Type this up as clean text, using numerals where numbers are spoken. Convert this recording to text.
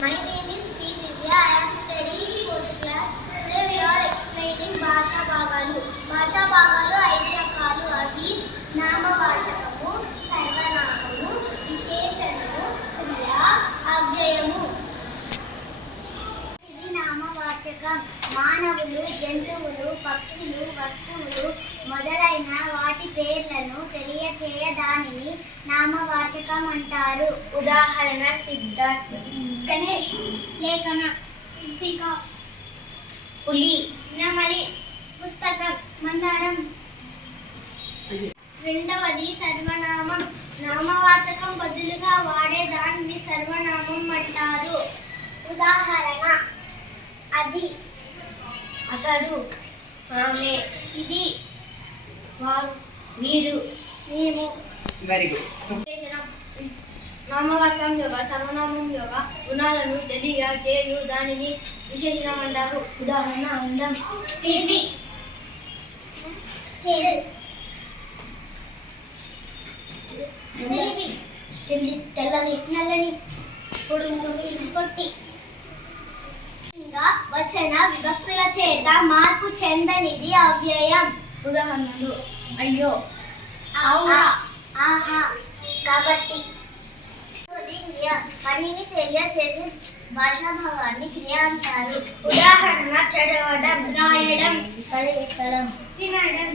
My name is P. Divya. I am studying fourth class. Today we are explaining భాషా భాగాలు. భాషా భాగాలు 5 రకాలు. అవి నామవాచకము, సర్వనామము, విశేషణము, క్రియ, అవ్యయము. ఇది నామవాచకం. మానవులు, జంతువులు, పక్షులు, వస్తువులు మొదలైన వాటి పేర్లను తెలియచేయ దానిని నామవాచకం అంటారు. ఉదాహరణ సిద్ధార్థ్, గణేష్, లేఖన, కృతిక, పులి, నెమలి, పుస్తకం, మందారం. రెండవది సర్వనామం. నామవాచకం బదులుగా వాడే దానిని సర్వనామం అంటారు. ఉదాహరణ అది, అతడు, ఆమె, ఇది, వారు, వీరు, మేము. Very good. నామవాచకం యొక్క సర్వనామం యొక్క గుణాలను తెలియజేయు దానిని విశేషణం అంటారు. ఉదాహరణ అందం, తెలివి, తెల్లని, నల్లని, పొడుగు, పొట్టి. వచన విభక్తుల చేత మార్పు చెందనిది అవ్యయం. ఉదాహరణలు అయ్యో, అవునా, ఆహా, కాబట్టి. క్రియ, పనిని తెలియచేసే భాషాభావాన్ని క్రియ అంటారు. ఉదాహరణ చదవడం, రాయడం, పరిగెత్తడం, తినడం,